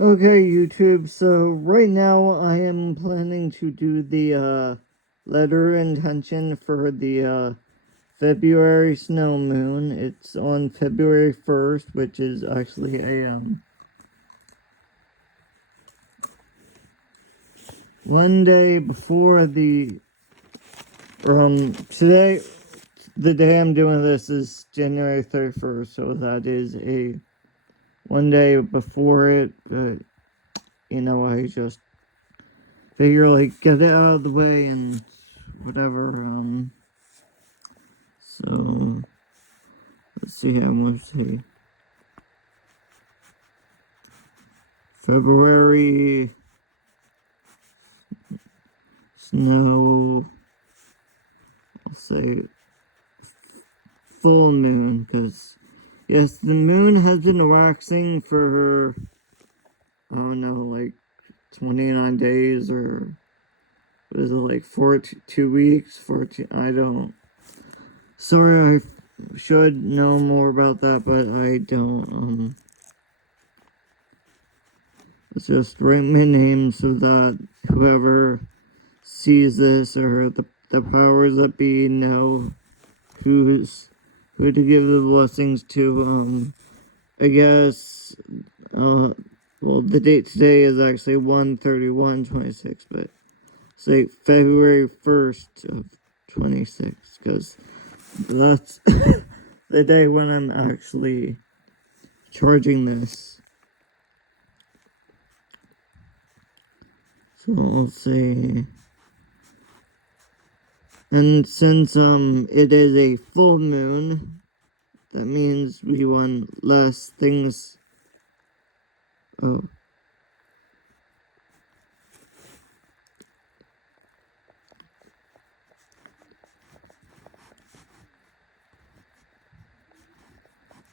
Okay, YouTube, so right now I am planning to do the letter intention for the February snow moon. It's on February 1st, which is actually a one day before today, the day I'm doing this is January 31st, so that is a one day before it, but I just figure, like, get it out of the way and whatever. So let's see how much February snow. I'll say full moon, because yes, the moon has been waxing for, I don't know, like 29 days, or what is it, like 2 weeks, 14, I don't. Sorry, I should know more about that, but I don't. Let's just write my name so that whoever sees this, or the powers that be, know who to give the blessings to. I guess, well, the date today is actually 1/31/26, but say February 1st of 26, because that's the day when I'm actually charging this. So I'll say, and since it is a full moon, that means we want less things. Oh.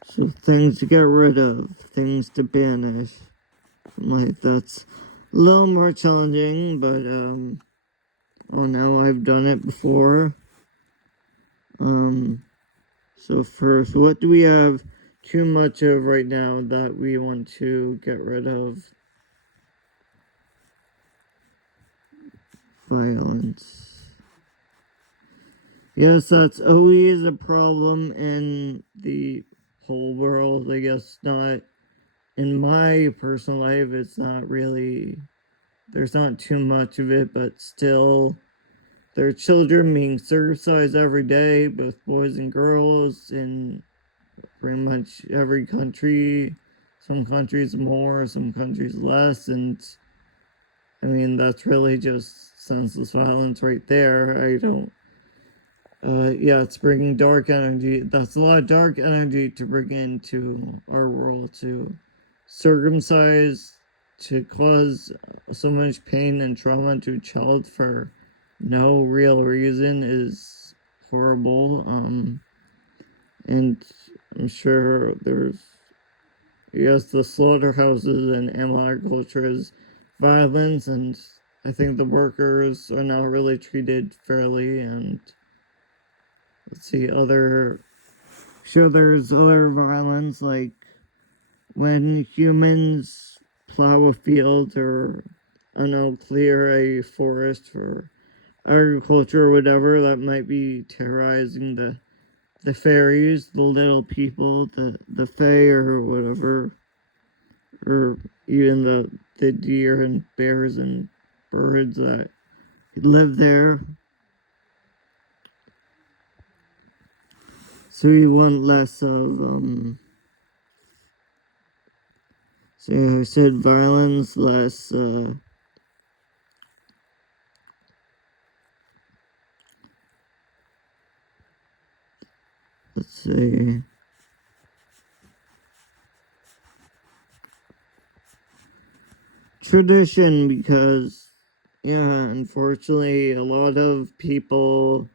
So things to get rid of, things to banish. Like, that's a little more challenging, but well, now I've done it before. So first, what do we have too much of right now that we want to get rid of? Violence. Yes, that's always a problem in the whole world. I guess not in my personal life. It's not really, there's not too much of it, but still, there are children being circumcised every day, both boys and girls, in pretty much every country. Some countries more, some countries less, and I mean, that's really just senseless violence right there. I don't. Yeah, it's bringing dark energy. That's a lot of dark energy to bring into our world, to circumcise, to cause so much pain and trauma to a child for no real reason is horrible. And I'm sure there's, yes, the slaughterhouses and animal agriculture is violence, and I think the workers are now really treated fairly. And let's see, sure, there's other violence, like when humans plow a field, or, I don't know, clear a forest for agriculture or whatever. That might be terrorizing the fairies, the little people, the fae or whatever, or even the deer and bears and birds that live there. So we want less of, so I said violence, less, let's see, tradition, because, yeah, unfortunately, a lot of people,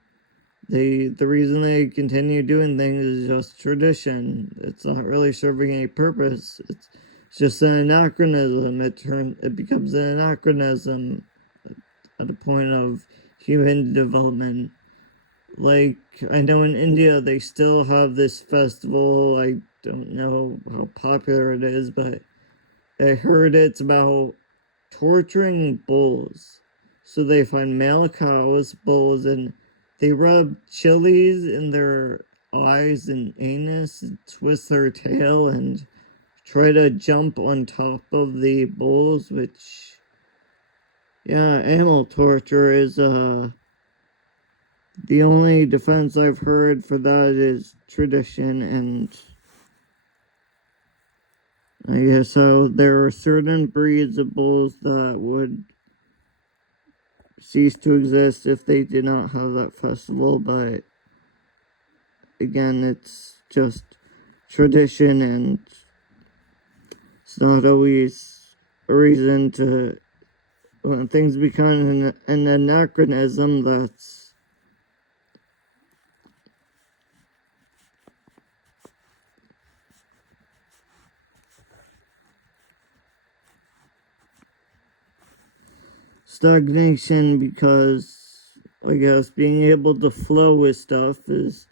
the reason they continue doing things is just tradition. It's not really serving any purpose. It's just an anachronism. It becomes an anachronism at a point of human development. Like, I know in India they still have this festival. I don't know how popular it is, but I heard it's about torturing bulls. So they find male cows, bulls, and they rub chilies in their eyes and anus and twist their tail and try to jump on top of the bulls, which, yeah, animal torture is, the only defense I've heard for that is tradition, and I guess so. There are certain breeds of bulls that would cease to exist if they did not have that festival, but again, it's just tradition, and it's not always a reason to, when things become an anachronism, that's stagnation, because I guess being able to flow with stuff is,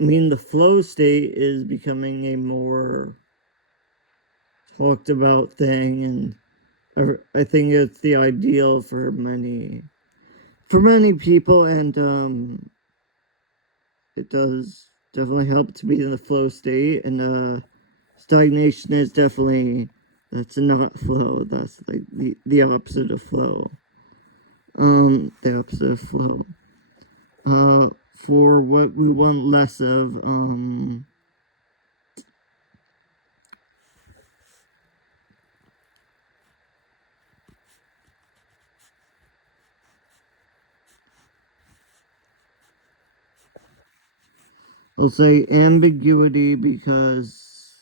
I mean, the flow state is becoming a more talked about thing, and I think it's the ideal for many people, and it does definitely help to be in the flow state, and stagnation is definitely, that's not flow, that's like the opposite of flow. The opposite of flow. For what we want less of, I'll say ambiguity, because,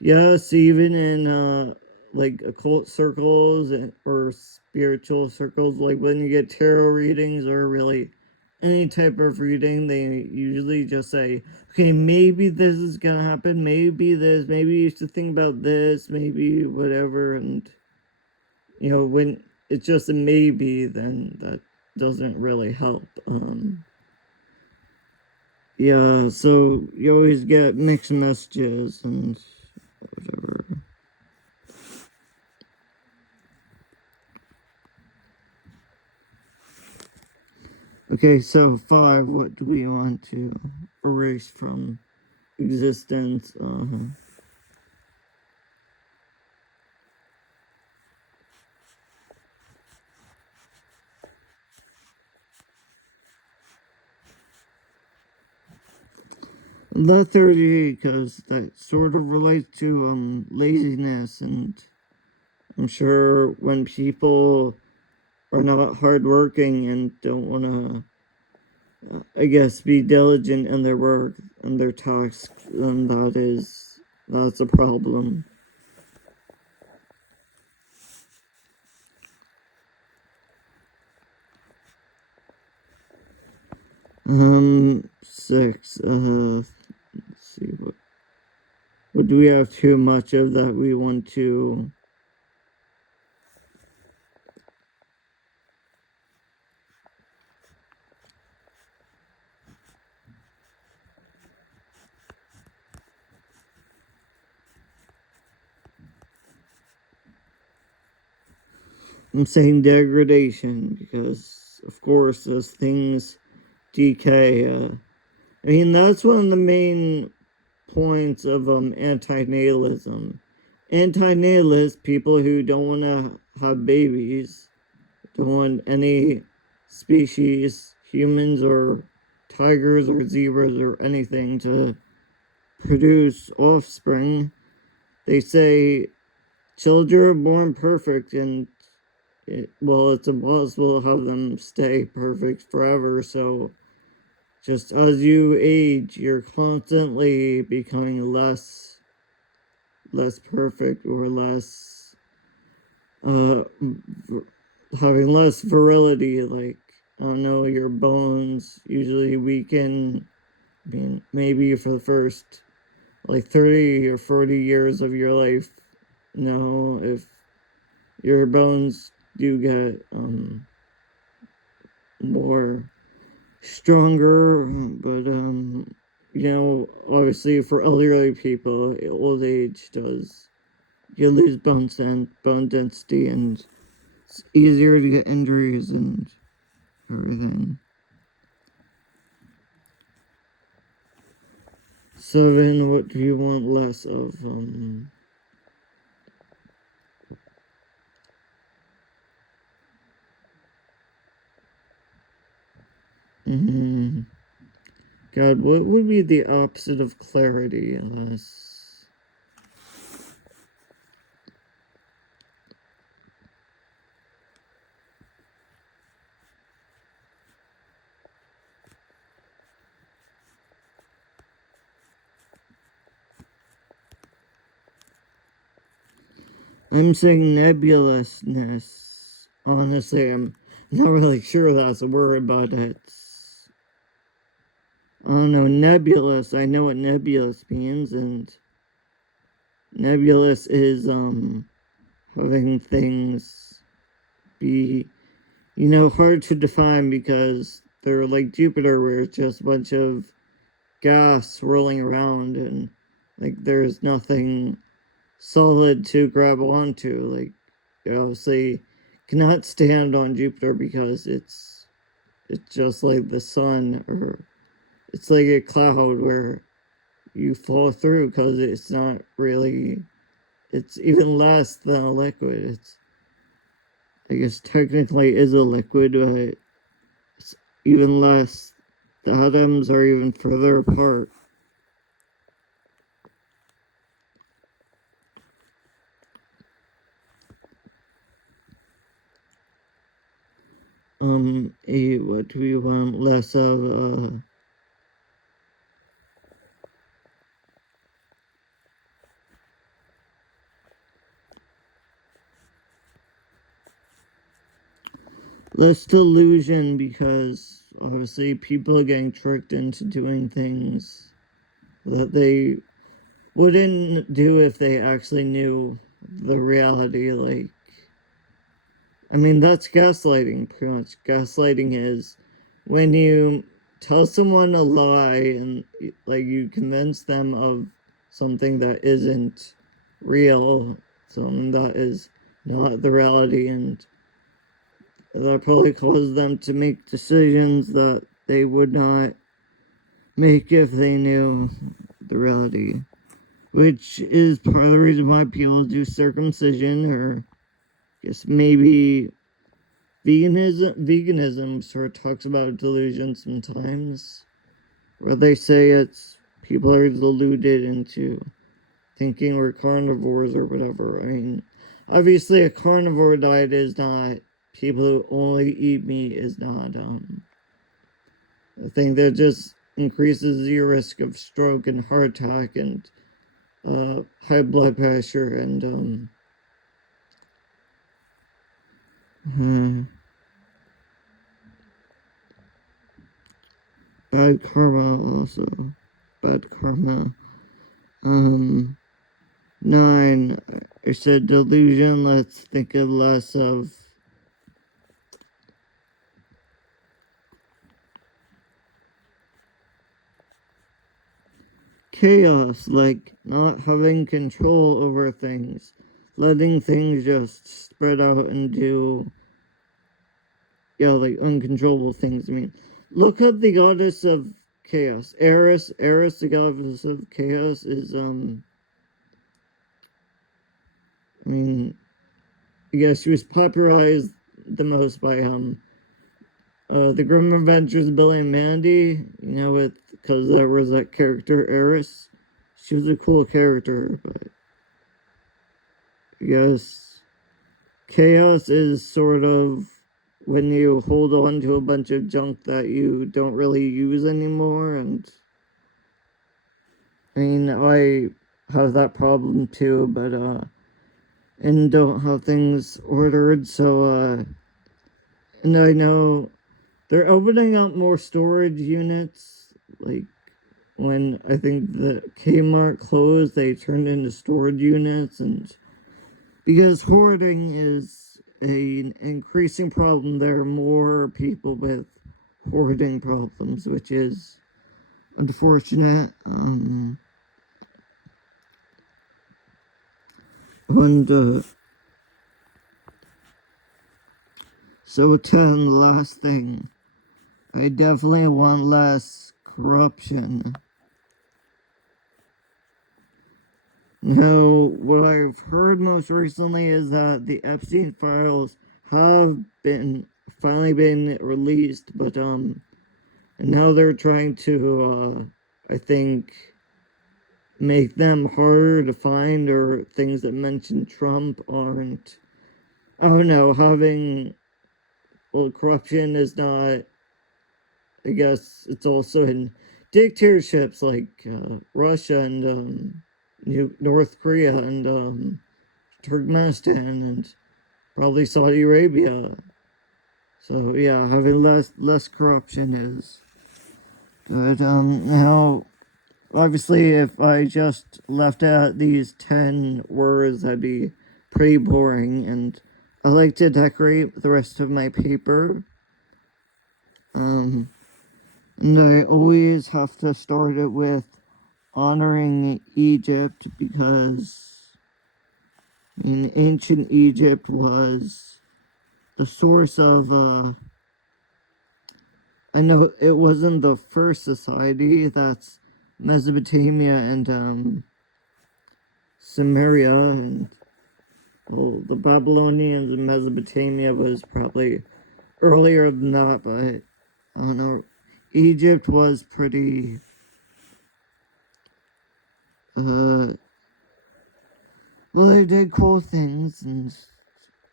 yes, even in, like, occult circles or spiritual circles, like when you get tarot readings or really any type of reading, they usually just say, okay, maybe this is gonna happen, maybe this, maybe you should think about this, maybe whatever, and, when it's just a maybe, then that doesn't really help. Yeah, so you always get mixed messages and whatever. Okay, so 5, what do we want to erase from existence? Lethargy, because that sort of relates to laziness, and I'm sure when people are not hardworking and don't want to, I guess, be diligent in their work and their tasks, then that's a problem. 6, let's see, what do we have too much of that we want to, I'm saying degradation, because of course as things decay, I mean, that's one of the main points of anti-natalism. Anti-natalist people who don't want to have babies, don't want any species, humans or tigers or zebras or anything, to produce offspring. They say children are born perfect, and it's impossible to have them stay perfect forever. So just as you age, you're constantly becoming less perfect, or less, having less virility. Like, I don't know, your bones usually weaken. I mean, maybe for the first like 30 or 40 years of your life. Now, if your bones do get more stronger, but obviously for elderly people, old age does, you lose bone density, and it's easier to get injuries and everything. So then, what do you want less of? God, what would be the opposite of clarity unless... I'm saying nebulousness. Honestly, I'm not really sure that's a word, but it's... I don't know, nebulous. I know what nebulous means, and nebulous is, having things be, hard to define because they're like Jupiter, where it's just a bunch of gas swirling around, and, like, there's nothing solid to grab onto. Like, you obviously cannot stand on Jupiter because it's just like the sun, or it's like a cloud where you fall through because it's not really, it's even less than a liquid. It's, I guess technically is a liquid, but it's even less. The atoms are even further apart. What do we want less of? Less delusion, because obviously people are getting tricked into doing things that they wouldn't do if they actually knew the reality. Like, I mean, that's gaslighting, pretty much. Gaslighting is when you tell someone a lie and, like, you convince them of something that isn't real, something that is not the reality, and that probably causes them to make decisions that they would not make if they knew the reality. Which is part of the reason why people do circumcision, or I guess maybe veganism sort of talks about delusion sometimes, where they say it's people are deluded into thinking we're carnivores or whatever. I mean, obviously a carnivore diet is not, people who only eat meat is not, I think that just increases your risk of stroke and heart attack and high blood pressure and bad karma also. Bad karma. 9. I said delusion. Let's think of less of chaos, like not having control over things, letting things just spread out and do, like uncontrollable things. I mean, look up the goddess of chaos, Eris. Eris, the goddess of chaos, is I mean, I guess she was popularized the most by the Grim Adventures of Billy and Mandy. Because there was that character Eris. She was a cool character, but I guess chaos is sort of when you hold on to a bunch of junk that you don't really use anymore. And I mean, I have that problem too, but and don't have things ordered, so and I know they're opening up more storage units. Like, when I think the Kmart closed, they turned into storage units, and because hoarding is an increasing problem, there are more people with hoarding problems, which is unfortunate. And so 10, the last thing, I definitely want less corruption. Now, what I've heard most recently is that the Epstein files have finally been released, but and now they're trying to I think make them harder to find, or things that mention Trump aren't. I don't know, corruption is not, I guess it's also in dictatorships like Russia and North Korea and Turkmenistan and probably Saudi Arabia. So yeah, having less corruption is good. Now obviously if I just left out these 10 words, that'd be pretty boring, and I like to decorate the rest of my paper. And I always have to start it with honoring Egypt, because in ancient Egypt was the source of I know it wasn't the first society, that's Mesopotamia and Samaria, and well, the Babylonians in Mesopotamia was probably earlier than that, but I don't know. Egypt was pretty well, they did cool things, and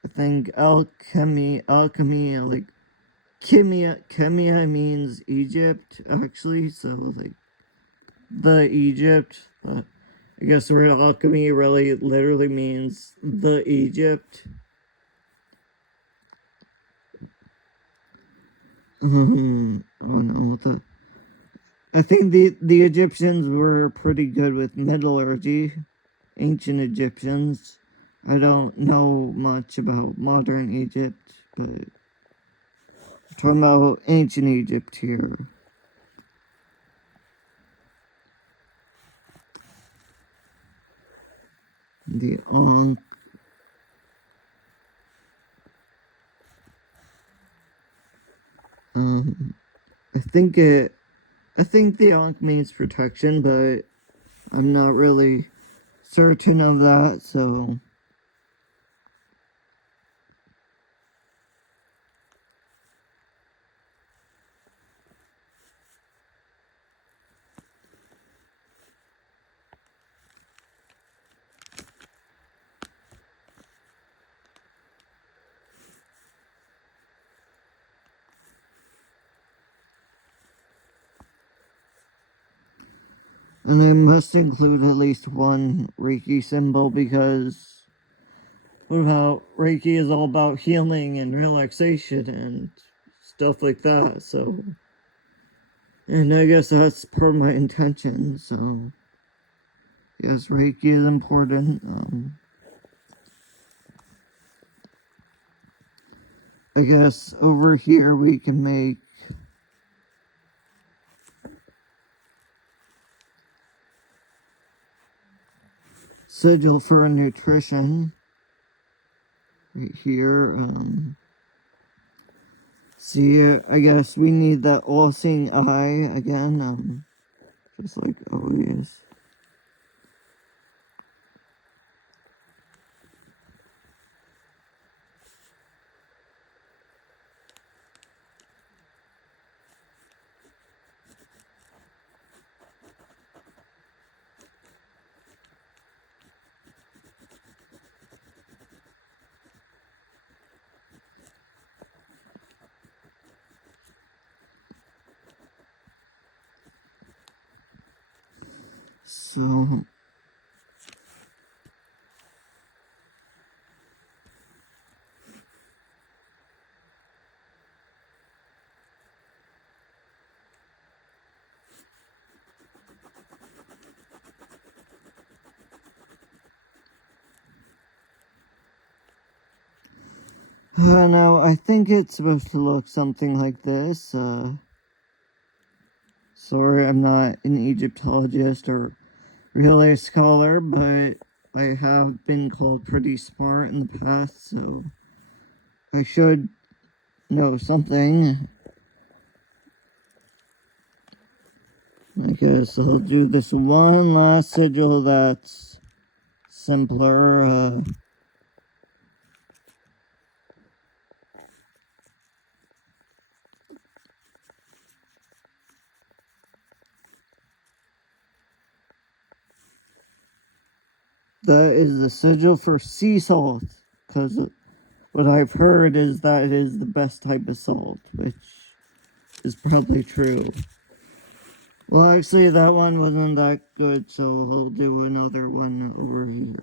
I think alchemy, like chemia means Egypt, actually, so like the Egypt, but I guess the word alchemy really literally means the Egypt. Oh no, I think the Egyptians were pretty good with metallurgy, ancient Egyptians. I don't know much about modern Egypt, but I'm talking about ancient Egypt here. The Ankh. I think the Ankh means protection, but I'm not really certain of that, so. And I must include at least one Reiki symbol, because what about Reiki is all about healing and relaxation and stuff like that, so. And I guess that's part of my intention, so. Yes, Reiki is important. I guess over here we can make sigil for nutrition. Right here. See, I guess we need that all-seeing eye again. Just like always. So. Now, I think it's supposed to look something like this. Sorry, I'm not an Egyptologist or really a scholar, but I have been called pretty smart in the past, so I should know something. I guess I'll do this one last sigil that's simpler. That is the sigil for sea salt, because what I've heard is that it is the best type of salt, which is probably true. Well, actually, that one wasn't that good, so we'll do another one over here.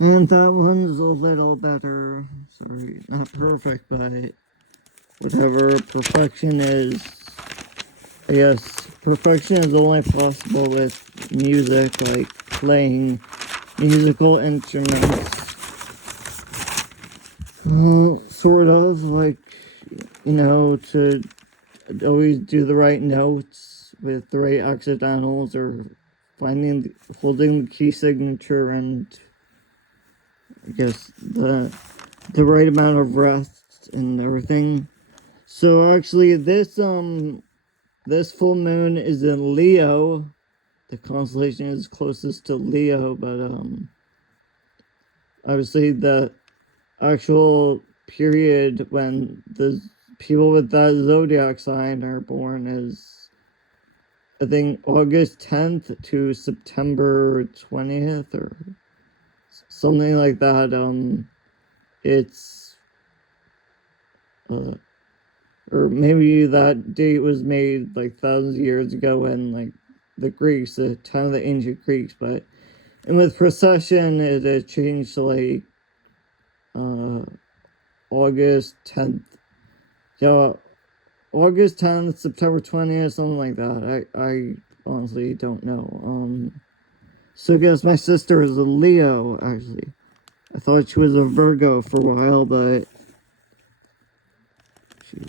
And that one's a little better. Sorry, not perfect, but whatever perfection is, I guess perfection is only possible with music, like playing musical instruments. Sort of, like, you know, to always do the right notes with the right accidentals, or holding the key signature, and I guess the right amount of rest and everything. So actually, this full moon is in Leo. The constellation is closest to Leo, but obviously the actual period when the people with that zodiac sign are born is, I think, August 10th to September 20th or something like that. It's or maybe that date was made like thousands of years ago in like the Greeks, the time of the ancient Greeks, but and with precession it changed to like August 10th. Yeah, August 10th, September 20th, something like that. I honestly don't know. So I guess my sister is a Leo, actually. I thought she was a Virgo for a while, but she's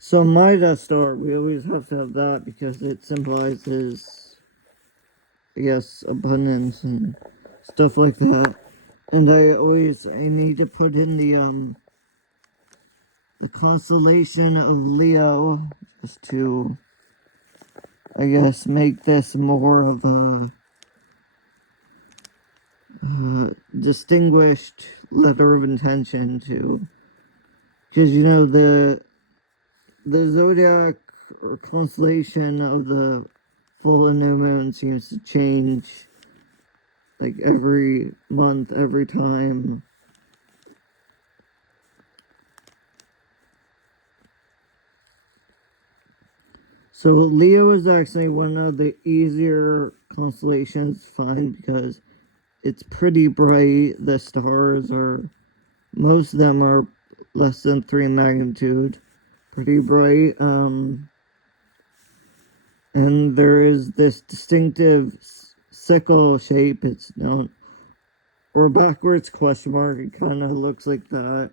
So my Death Star, we always have to have that because it symbolizes, I guess, abundance and stuff like that. And I need to put in the constellation of Leo just to, I guess, make this more of a distinguished letter of intention to, because you know the zodiac or constellation of the full and new moon seems to change like every month, every time. So Leo is actually one of the easier constellations to find because it's pretty bright. The stars are, most of them are less than 3 magnitude, pretty bright. And there is this distinctive sickle shape. It's known, or backwards question mark. It kind of looks like that.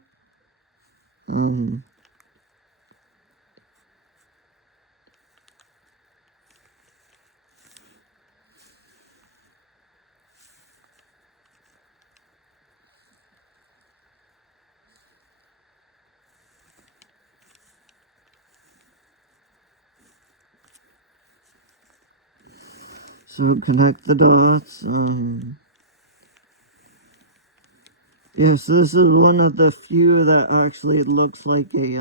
So connect the dots. Yeah, so this is one of the few that actually looks like a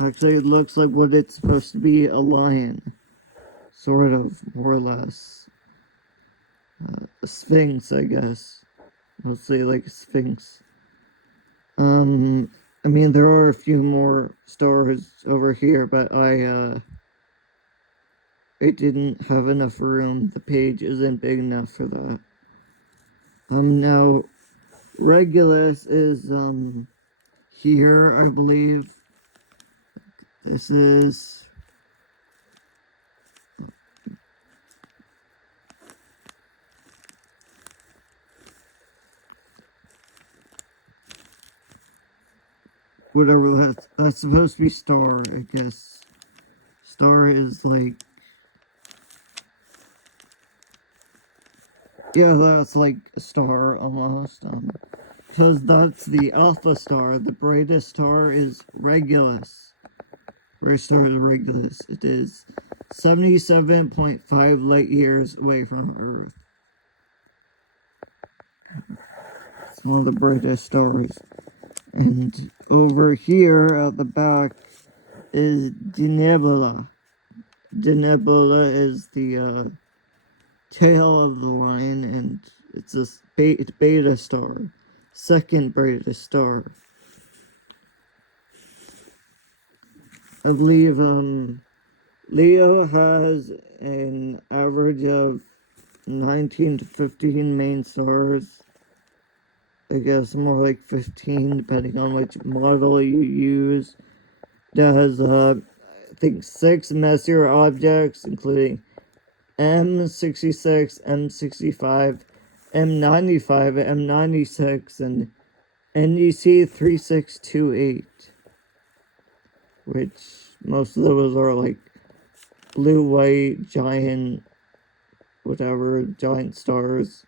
actually it looks like what it's supposed to be, a lion, sort of, more or less. a sphinx, I guess. Mostly like a sphinx. I mean, there are a few more stars over here, but I didn't have enough room. The page isn't big enough for that. Now, Regulus is, here, I believe. This is... whatever that's supposed to be star, I guess. Star is like... yeah, that's like a star almost. Because that's the alpha star. The brightest star is Regulus. Brightest star is Regulus. It is 77.5 light years away from Earth. It's one of the brightest stars. And over here at the back is Denebula. Denebula is the tail of the line, and it's a beta star. Second brightest star. I believe Leo has an average of 19 to 15 main stars. I guess more like 15 depending on which model you use. That has I think 6 messier objects, including M66, M65, M95, M96, and NEC 3628, which most of those are like blue-white giant, whatever, giant stars.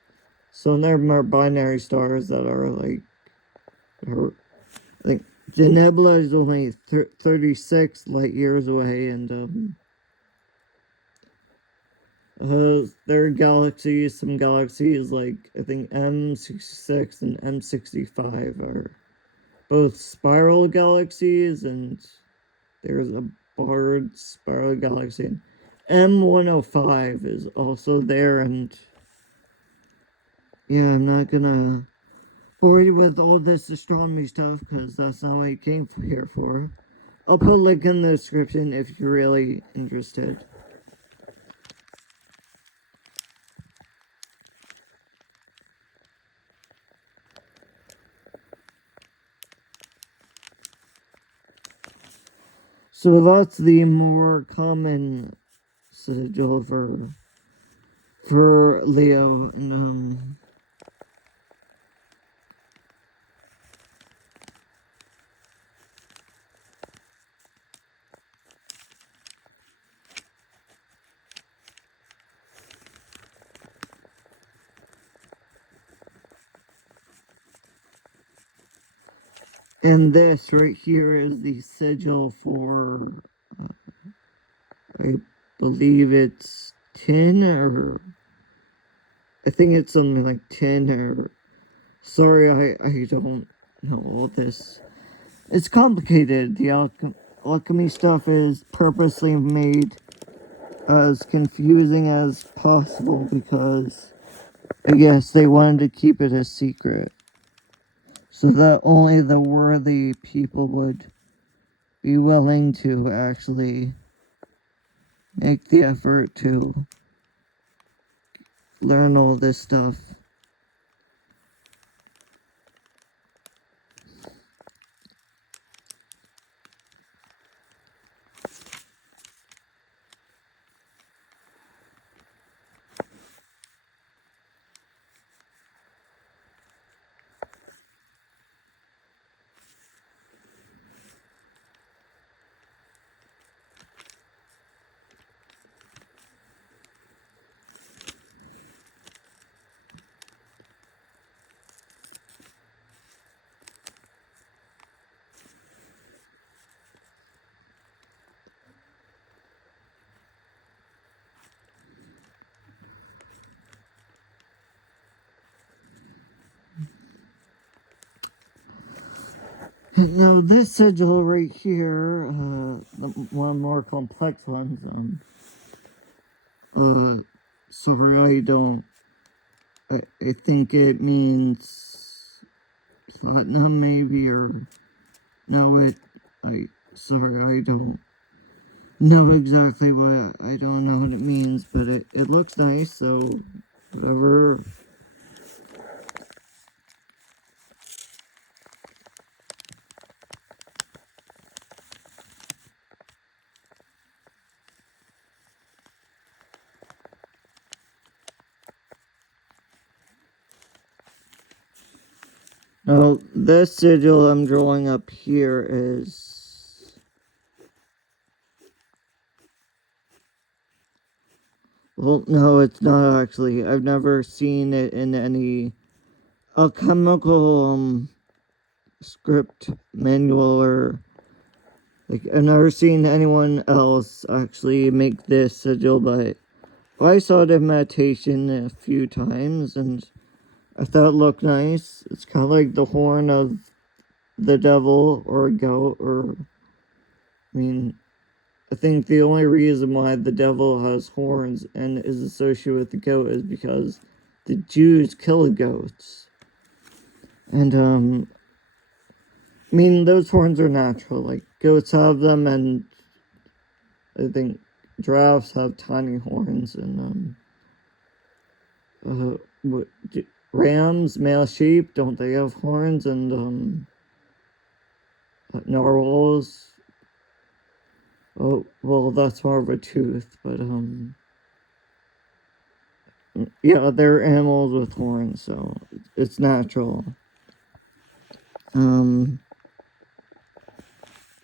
So there are more binary stars that are like, I think Denebula is only 36 light years away, and there are galaxies, some galaxies like, I think M66 and M65 are both spiral galaxies, and there's a barred spiral galaxy. And M105 is also there, and yeah, I'm not gonna bore you with all this astronomy stuff, because that's not what you came here for. I'll put a link in the description if you're really interested. So that's the more common sigil for Leo, and and this right here is the sigil for, I believe it's tin, or I think it's something like tin, or sorry, I don't know all this. It's complicated. The alchemy stuff is purposely made as confusing as possible because I guess they wanted to keep it a secret, so that only the worthy people would be willing to actually make the effort to learn all this stuff. Now this sigil right here, one of the more complex ones, sorry I don't I think it means platinum, maybe, or no, sorry, I don't know exactly what, I don't know what it means, but it looks nice, so whatever. Now, this sigil I'm drawing up here is, well, no, it's not actually. I've never seen it in any alchemical script manual, or like I've never seen anyone else actually make this sigil, but I saw it in meditation a few times and I thought it looked nice. It's kind of like the horn of the devil or a goat, or I mean, I think the only reason why the devil has horns and is associated with the goat is because the Jews killed goats. And I mean, those horns are natural. Like, goats have them, and I think giraffes have tiny horns, and rams, male sheep, don't they have horns? And narwhals, oh, well, that's more of a tooth, but yeah, they're animals with horns, so it's natural.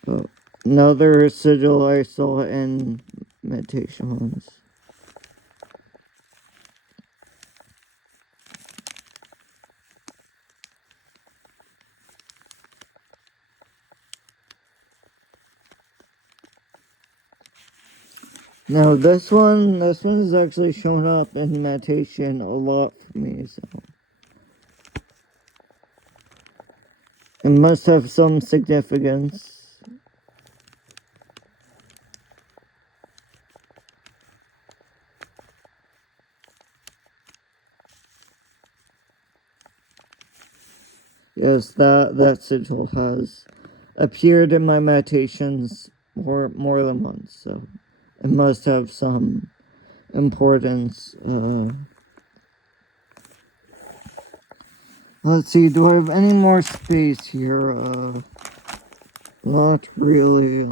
Oh, another sigil I saw in meditation ones. Now this one is actually shown up in meditation a lot for me, so it must have some significance. Yes, that sigil has appeared in my meditations more than once, so it must have some importance. Let's see, do I have any more space here? Not really.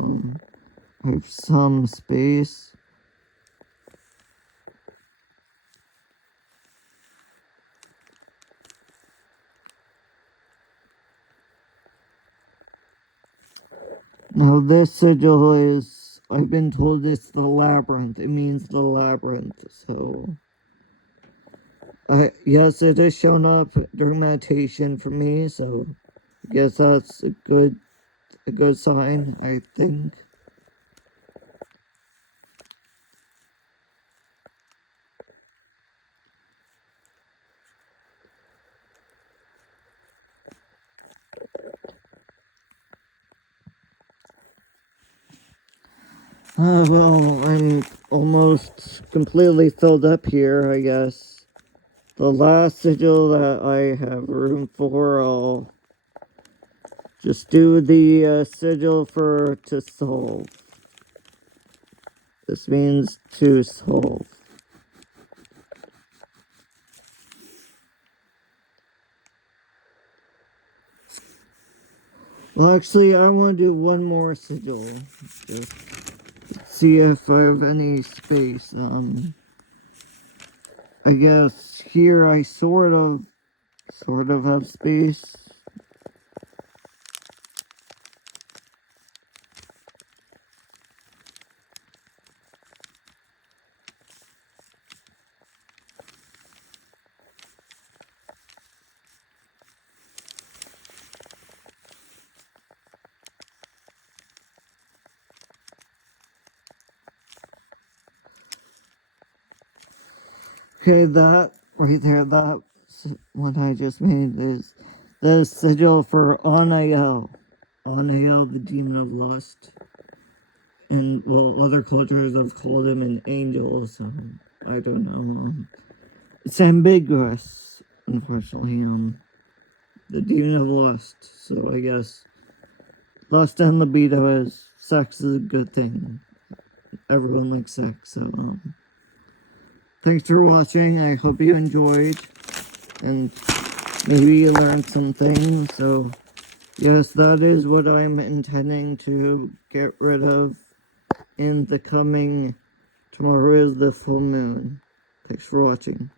I have some space. Now this sigil is, I've been told it's the labyrinth. It means the labyrinth, so yes, it has shown up during meditation for me, so I guess that's a good sign, I think. Well, I'm almost completely filled up here, I guess. The last sigil that I have room for, I'll just do the sigil for to solve. This means to solve. Well, actually, I want to do one more sigil. Just see if I have any space. I guess here I sort of have space. Okay, that right there, that one I just made is the sigil for Anael. Anael, the demon of lust. And, well, other cultures have called him an angel, so I don't know. it's ambiguous, unfortunately. The demon of lust. So I guess lust and libido is sex is a good thing. Everyone likes sex. So thanks for watching. I hope you enjoyed, and maybe you learned some things. So yes, that is what I'm intending to get rid of in the coming. Tomorrow is the full moon. Thanks for watching.